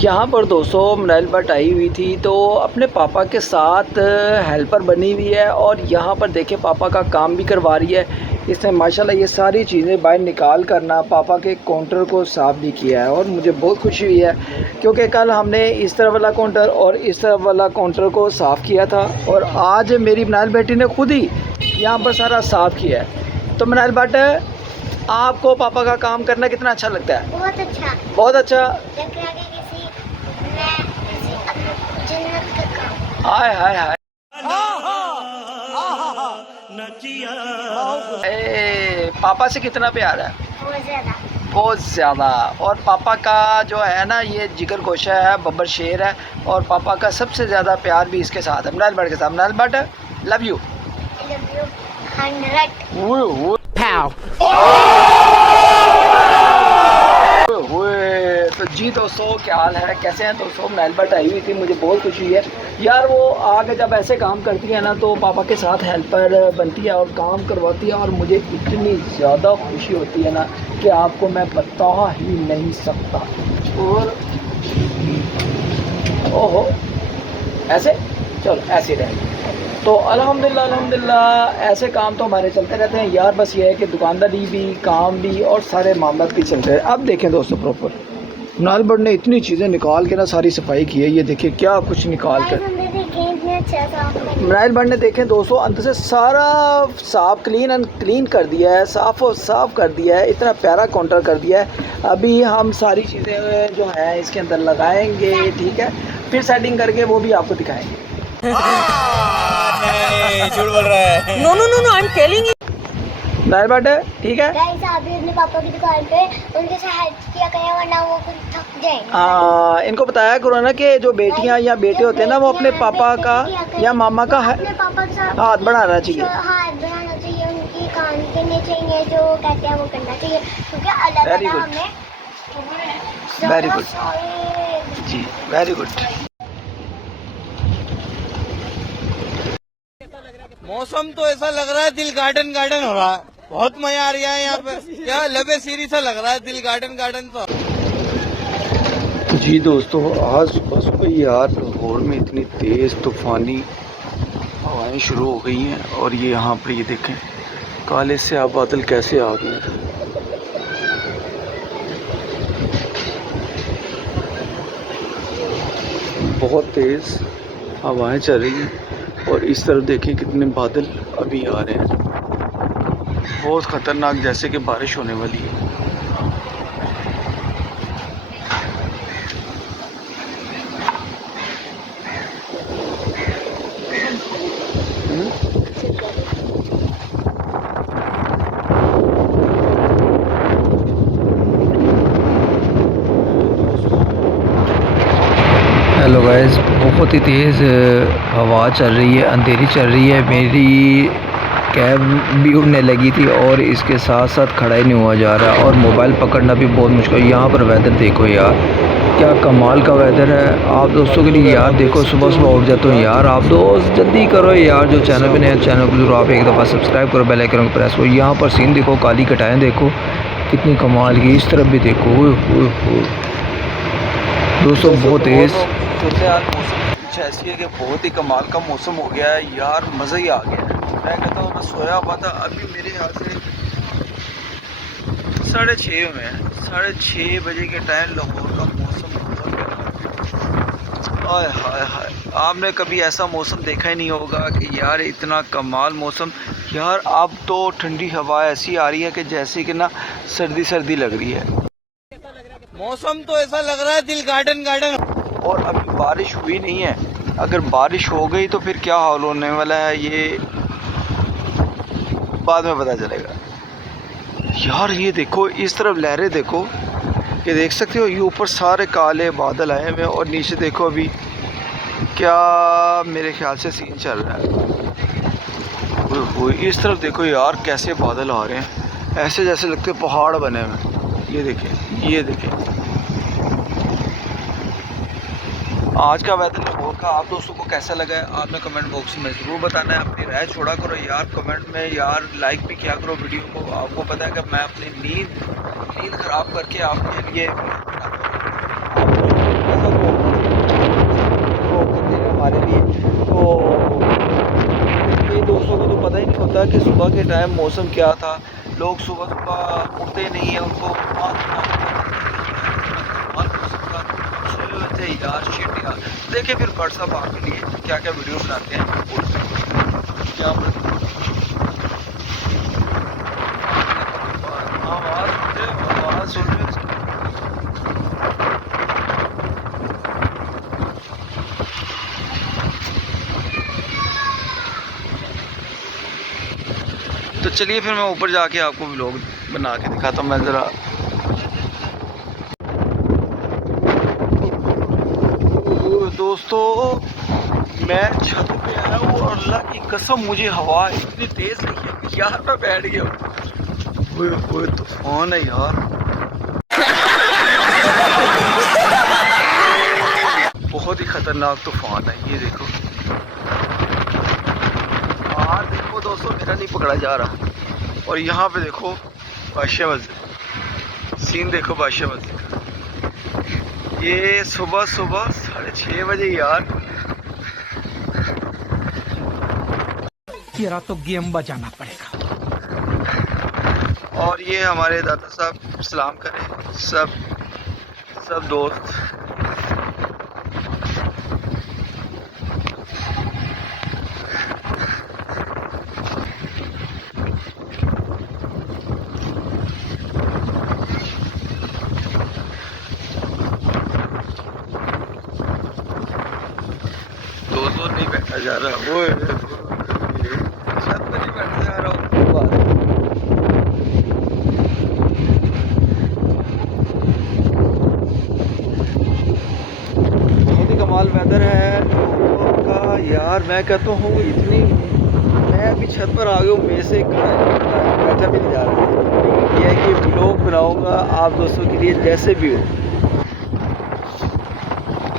यहाँ पर दोस्तों मनाइल भट्ट आई हुई थी तो अपने पापा के साथ हेल्पर बनी हुई है और यहाँ पर देखे पापा का काम भी करवा रही है। इसने माशाल्लाह ये सारी चीज़ें बाहर निकाल कर ना पापा के काउंटर को साफ़ भी किया है और मुझे बहुत खुशी हुई है क्योंकि कल हमने इस तरह वाला काउंटर और इस तरह वाला काउंटर को साफ़ किया था और आज मेरी मनाइल बेटी ने खुद ही यहाँ पर सारा साफ़ किया है। तो मनाइल भट्ट, आपको पापा का काम करना कितना अच्छा लगता है? बहुत अच्छा। बहुत अच्छा। लग रहा है किसी जन्नत का काम। हाय हाय हाय। पापा से कितना प्यार है? बहुत ज़्यादा। बहुत ज़्यादा। और पापा का जो है ना ये जिगर गोशा है, बब्बर शेर है और पापा का सबसे ज़्यादा प्यार भी इसके साथ है, मनाइल भट्ट के साथ। Manil Bhatt, love you. Love you 100। तो जी दोस्तों, क्या हाल है, कैसे हैं दोस्तों? मनाइल भट्ट आई हुई थी, मुझे बहुत खुशी हुई है यार। वो आगे जब ऐसे काम करती है ना तो पापा के साथ हेल्पर बनती है और काम करवाती है और मुझे इतनी ज़्यादा खुशी होती है ना कि आपको मैं बता ही नहीं सकता। और ओहो, ऐसे चलो ऐसे रहेंगे तो अल्हम्दुलिल्लाह अल्हम्दुलिल्लाह। ऐसे काम तो हमारे चलते रहते हैं यार। बस ये है कि दुकानदारी भी, काम भी और सारे मामला भी चलते हैं। अब देखें दोस्तों, प्रॉपर मनाइल भट्ट ने इतनी चीज़ें निकाल के ना सारी सफाई की है। ये देखिए क्या कुछ निकाल कर मनाइल भट्ट ने देखें दोस्तों अंदर से सारा साफ क्लीन एंड क्लीन कर दिया है, साफ़ और साफ़ कर दिया है। इतना प्यारा काउंटर कर दिया है। अभी हम सारी चीज़ें जो हैं इसके अंदर लगाएंगे, ठीक है, फिर सेटिंग करके वो भी आपको दिखाएंगे। झूठ बोल रहा है। No no no no, I am telling you. Manil Bhatt, ठीक है। गाइस, आप भी अपने पापा की दुकान पे उनके साथ हेल्प किया करें वरना वो कुछ थक जाएंगे। इनको बताया करो ना कि जो बेटियां या बेटे होते हैं ना वो अपने पापा का या मामा का अपने पापा के साथ हाथ बढ़ाना चाहिए। हाथ बढ़ाना चाहिए, उनकी काम करने चाहिए, जो कहते हैं वो करना चाहिए क्योंकि अल्लाह ताला हमें वेरी गुड जी, वेरी गुड। मौसम तो ऐसा लग रहा है दिल गार्डन गार्डन हो रहा है। बहुत मजा आ रहा है यहाँ पे। क्या लबे सीरी सा लग रहा है, दिल गार्डन गार्डन तो। जी दोस्तों, आज सुबह सुबह यार लाहौर में इतनी तेज़ तूफ़ानी हवाएं शुरू हो गई हैं और ये यहाँ पर ये देखें काले से आप बादल कैसे आ गए हैं। बहुत तेज़ हवाएं चल रही हैं और इस तरफ देखें कितने बादल अभी आ रहे हैं। बहुत ख़तरनाक, जैसे कि बारिश होने वाली है। हेलो गाइस, बहुत ही तेज़ हवा चल रही है, अंधेरी चल रही है। मेरी कैब भी उड़ने लगी थी और इसके साथ साथ खड़ा ही नहीं हुआ जा रहा और मोबाइल पकड़ना भी बहुत मुश्किल। यहाँ पर वेदर देखो यार, क्या कमाल का वेदर है। आप दोस्तों के लिए यार देखो, सुबह सुबह उठ जाता हूँ यार। आप दोस्त जल्दी करो यार, जो चैनल पे नया चैनल को जरूर आप एक दफ़ा सब्सक्राइब करो, बेल आइकन को प्रेस करो। यहाँ पर सीन देखो, काली कटाएँ देखो कितनी कमाल की। इस तरफ भी देखो दोस्तों, बहुत तेज़ यार। मौसम कुछ ऐसी है कि बहुत ही कमाल का मौसम हो गया है यार, मज़ा ही आ गया है। मैं कहता हूँ मैं सोया हुआ था, अभी मेरे ख्याल से 6:30 में 6:30 बजे के टाइम लाहौर का मौसम हाय हाय हाय। आपने कभी ऐसा मौसम देखा ही नहीं होगा कि यार इतना कमाल मौसम यार। अब तो ठंडी हवा ऐसी आ रही है कि जैसे कि ना सर्दी सर्दी लग रही है। मौसम तो ऐसा लग रहा है दिल गार्डन गार्डन। और अभी बारिश हुई नहीं है, अगर बारिश हो गई तो फिर क्या हाल होने वाला है ये बाद में पता चलेगा यार। ये देखो इस तरफ लहरें देखो, ये देख सकते हो, ये ऊपर सारे काले बादल आए हुए और नीचे देखो अभी क्या मेरे ख्याल से सीन चल रहा है। वो इस तरफ देखो यार कैसे बादल आ रहे हैं, ऐसे जैसे लगते पहाड़ बने हुए। ये देखें, ये देखें आज का वेदर लाहौर का। आप दोस्तों को कैसा लगा है आपने कमेंट बॉक्स में ज़रूर बताना है। अपनी राय छोड़ा करो यार कमेंट में यार, लाइक भी किया करो वीडियो को। आपको पता है कि मैं अपनी नींद ख़राब करके आपके लिए दोस्तों को तो पता ही नहीं होता कि सुबह के टाइम मौसम क्या था। लोग सुबह सुबह उठते नहीं हैं, उनको यार शिट यार। देखिए फिर बर्ड साहब आपके लिए क्या क्या वीडियो बनाते हैं। क्या आवाज़ सुन रहे हो? तो चलिए फिर मैं ऊपर जाके आपको व्लॉग बना के दिखाता हूँ। मैं ज़रा दोस्तों मैं छत पे आया हूँ और अल्लाह की कसम मुझे हवा इतनी तेज़ लगी है कि यार मैं बैठ गया हूँ। ओए तूफान है यार, बहुत ही खतरनाक तूफान है। ये देखो बाहर देखो दोस्तों, मेरा नहीं पकड़ा जा रहा। और यहाँ पे देखो बादशाह मस्जिद, सीन देखो बादशाह मस्जिद। ये सुबह 6:30 बजे यार। तेरा तो गेम बजाना पड़ेगा। और ये हमारे दादा साहब सलाम करें सब दोस्त। दोस्तों नहीं बैठा जा रहा, वो छत पर नहीं बैठा जा रहा। बहुत ही कमाल वेदर है का यार। मैं कहता हूँ इतनी, मैं अभी छत पर आ गया हूँ, मेरे से बैठा भी नहीं जा रहा। ये है कि व्लॉग बनाऊंगा आप दोस्तों के लिए जैसे भी हो।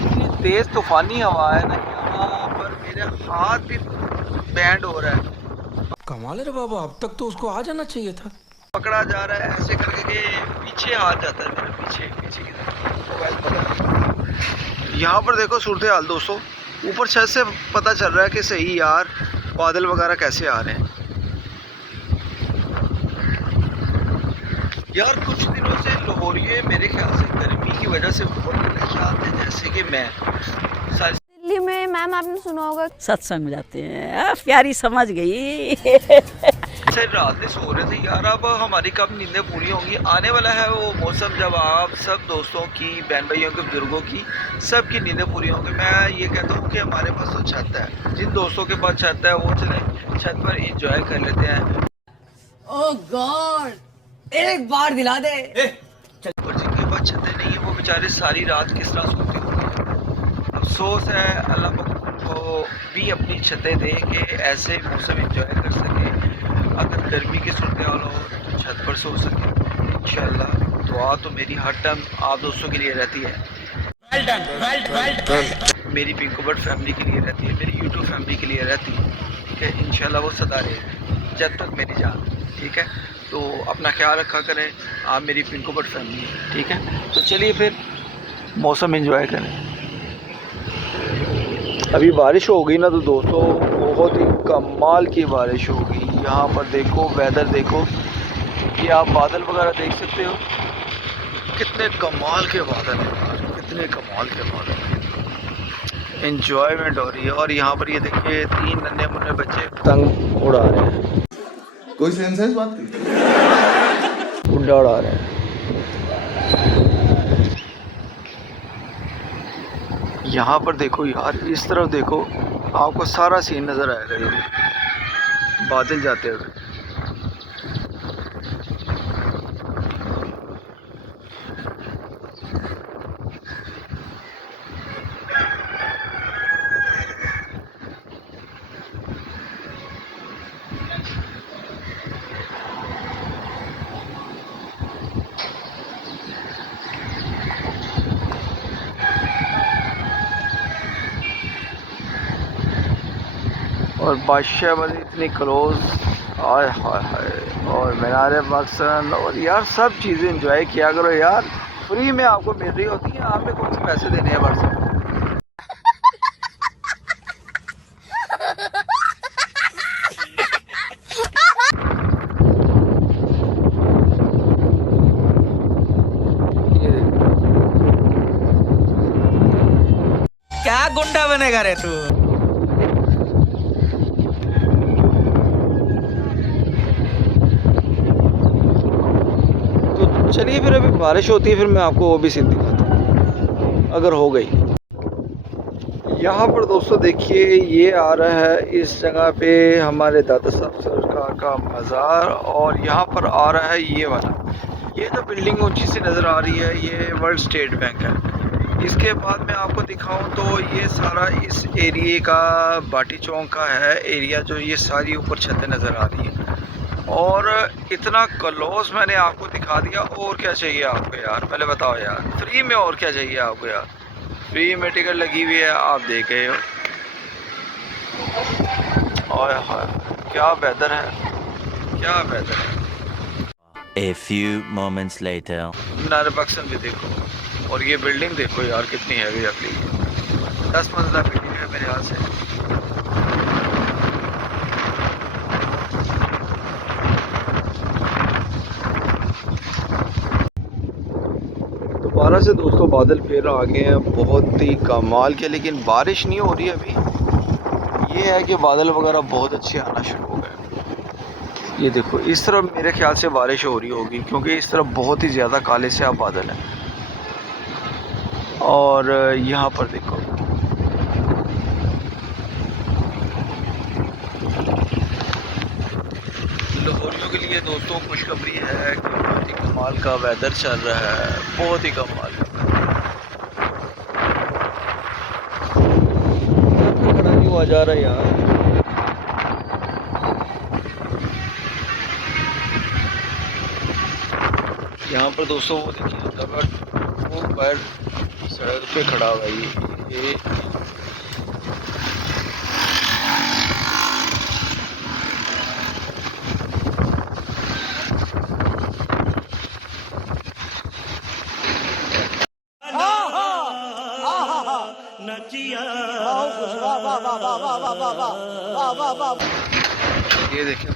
इतनी तेज़ तूफानी हवा है ना, यहाँ पर मेरे हाथ भी बैंड हो रहा है। कमाल है रे बाबा, अब तक तो उसको आ जाना चाहिए था। पकड़ा जा रहा है ऐसे करके कि पीछे हाथ जाता है मेरे, पीछे की तरफ। यहाँ पर देखो सूरत हाल दोस्तों, ऊपर छत से पता चल रहा है कि सही यार बादल वगैरह कैसे आ रहे हैं यार। कुछ दिनों से लाहौरिये मेरे ख्याल से गर्मी की वजह से बहुत परेशान थे। जैसे कि मैं दिल्ली में मैम आपने सुना होगा सत्संग में जाते हैं। प्यारी समझ गई। सर रात में सो रहे थे यार, अब हमारी कब नींदें पूरी होंगी। आने वाला है वो मौसम जब आप सब दोस्तों की, बहन भाइयों के, बुजुर्गों की, सब की नींदें पूरी होंगी। मैं ये कहता हूँ कि हमारे पास तो छत है, जिन दोस्तों के पास छत है वो चले छत पर इंजॉय कर लेते हैं। ओह गॉड, एक बार दिला दे। और जिनके पास छतें नहीं है वो बेचारे सारी रात किस तरह सोते होंगे। अफसोस है अल्लाह को भी अपनी छतें दे के ऐसे मौसम इंजॉय कर सके। अगर गर्मी की सूरत हाल हो तो छत पर सो सके इंशाल्लाह। दुआ तो मेरी हर टाइम आप दोस्तों के लिए रहती है, मेरी पिंको बर्ड फैमिली के लिए रहती है, मेरी यूट्यूब फैमिली के लिए रहती है। ठीक है, इंशाल्लाह वो सदा रहेगी जब तक मेरी जान। ठीक है, तो अपना ख्याल रखा करें आप मेरी पिंको बर्ड फैमिली। ठीक है, तो चलिए फिर मौसम एंजॉय करें। अभी बारिश हो गई ना तो दोस्तों बहुत ही कमाल की बारिश हो गई। यहाँ पर देखो वेदर देखो, ये आप बादल वगैरह देख सकते हो, कितने कमाल के बादल हैं यार, कितने कमाल के बादल हैं। एंजॉयमेंट हो रही है। और यहाँ पर ये देखिए 3 नन्हे मुन्ने बच्चे पतंग उड़ा रहे हैं। कोई सेंस है इस बात की? गुड्डा उड़ा रहे हैं। यहाँ पर देखो यार, इस तरफ देखो, आपको सारा सीन नज़र आएगा। ये बादल जाते हुए। और बादशाह वाली इतनी क्लोज, आय हाय हाय। और मीनार मकसन, और यार सब चीज़ें एंजॉय किया करो यार, फ्री में आपको मिल रही होती है। आपने कौन से पैसे देने हैं बरसा। गुंडा बनेगा रे तू। तो चलिए फिर अभी बारिश होती है, फिर मैं आपको वो भी सीन दिखाता हूँ अगर हो गई। यहाँ पर दोस्तों देखिए, ये आ रहा है इस जगह पे हमारे दादा साहब सरकार का मज़ार, और यहाँ पर आ रहा है ये वाला, ये जो बिल्डिंग ऊंची सी नज़र आ रही है ये वर्ल्ड स्टेट बैंक है। इसके बाद मैं आपको दिखाऊं तो ये सारा इस एरिए का बाटी चौक का है एरिया, जो ये सारी ऊपर छतें नज़र आ रही है। और इतना क्लोज मैंने आपको दिखा दिया, और क्या चाहिए आपको यार, पहले बताओ यार, फ्री में और क्या चाहिए आपको यार, फ्री में टिकट लगी हुई है, आप देख रहे हो। ओए हाय क्या वेदर है, क्या वेदर है। A few moments later. मीनार बक्सन भी देखो, और ये बिल्डिंग देखो यार कितनी हैवी अगली, 10 मंजिला बिल्डिंग है मेरे ख्याल से। दोबारा से दोस्तों बादल फिर आ गए हैं, बहुत ही कमाल के, लेकिन बारिश नहीं हो रही अभी। ये है कि बादल वगैरह बहुत अच्छे आना शुरू हो गए। ये देखो इस तरफ मेरे ख्याल से बारिश हो रही होगी, क्योंकि इस तरफ बहुत ही ज़्यादा काले से आप बादल हैं। और यहाँ पर देखो लाहौरियों के लिए दोस्तों खुशखबरी है कि बहुत ही कमाल का वेदर चल रहा है, बहुत ही कमाल का। खड़ा नहीं हुआ जा रहा है यार। यहाँ पर दोस्तों वो देखिए वो पैर सड़क पे खड़ा हुआ है ये ये देखिए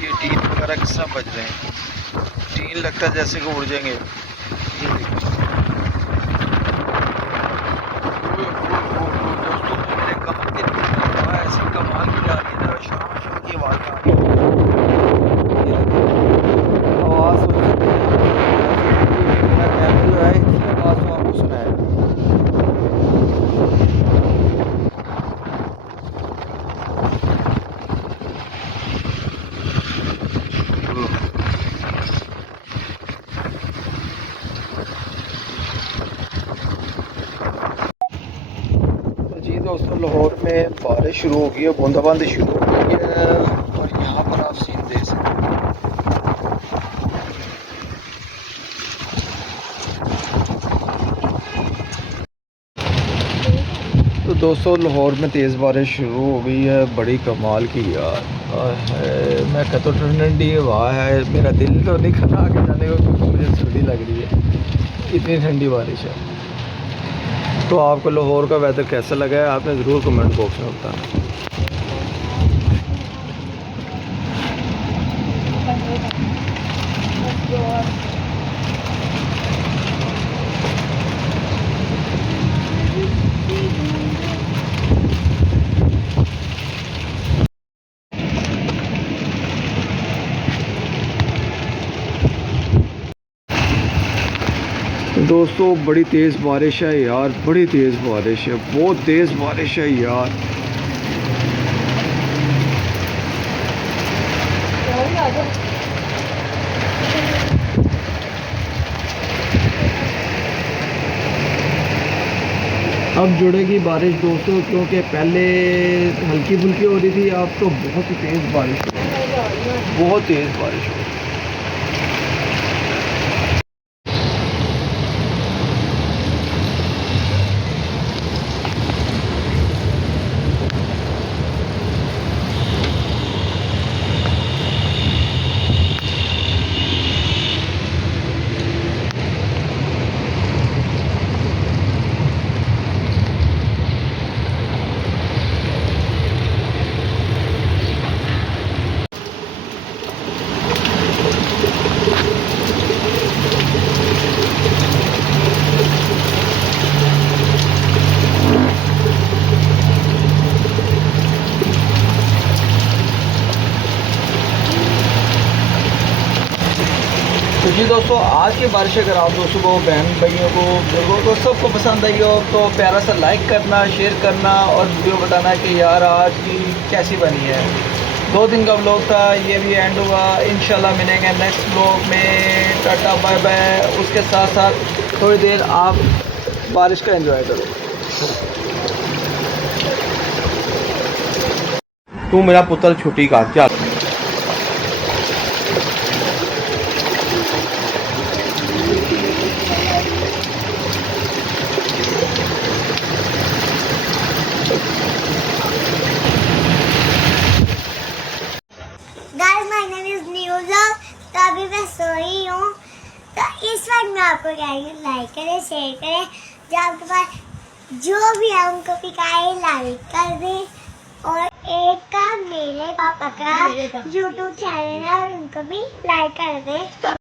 ये टीन वगैरह किस तरह बज रहे हैं, टीन लगता है जैसे कि उड़ जाएंगे। ये देखिए दोस्तों मेरे कमर के नीचे ऐसी कमाल की जा रही है ना, शाम की आवाज़ आ रही है, आवाज़ सुन सकते हैं। मेरा कैमरा जो है इसकी आवाज़ तो आपको सुना है। जी दोस्तों लाहौर में बारिश शुरू हो गई है, बूंदाबांदी शुरू हो गई है, और यहाँ पर आप सीन देख सकते हैं। तो दोस्तों लाहौर में तेज़ बारिश शुरू हो गई है, बड़ी कमाल की यार है। मैं कहता हूँ ठंडी हवा है, मेरा दिल तो नहीं खड़ा आगे जाने को, क्योंकि मुझे सर्दी लग रही है, इतनी ठंडी बारिश है। तो आपको लाहौर का वेदर कैसा लगा है आपने ज़रूर कमेंट बॉक्स में बताना। दोस्तों बड़ी तेज़ बारिश है यार, बड़ी तेज़ बारिश है, बहुत तेज़ बारिश है यार। अब जुड़ेगी बारिश दोस्तों, क्योंकि पहले हल्की फुल्की हो रही थी, अब तो बहुत ही तेज़ बारिश हो रही है, बहुत तेज़ बारिश हो रही है। दोस्तों आज की बारिश अगर आप दोस्तों को, बहन भाइयों को, बुजुर्गों को, सबको पसंद आई हो तो प्यारा सा लाइक करना, शेयर करना और वीडियो बताना कि यार आज की कैसी बनी है। 2 दिन का व्लॉग था, ये भी एंड हुआ। इंशाल्लाह मिलेंगे नेक्स्ट व्लॉग में। Tata bye bye. उसके साथ साथ थोड़ी देर आप बारिश का एंजॉय करो। तू मेरा पुत्र छुट्टी का चल। Guys my name is news. तो अभी मैं सोई हूँ, तो इस वक्त मैं आपको कह रही हूँ लाइक करें, शेयर करें, जो आपके पास जो भी है उनको भी कहें लाइक कर दें। और एक का मेरे पापा का यूट्यूब चैनल है और उनको भी लाइक कर दें।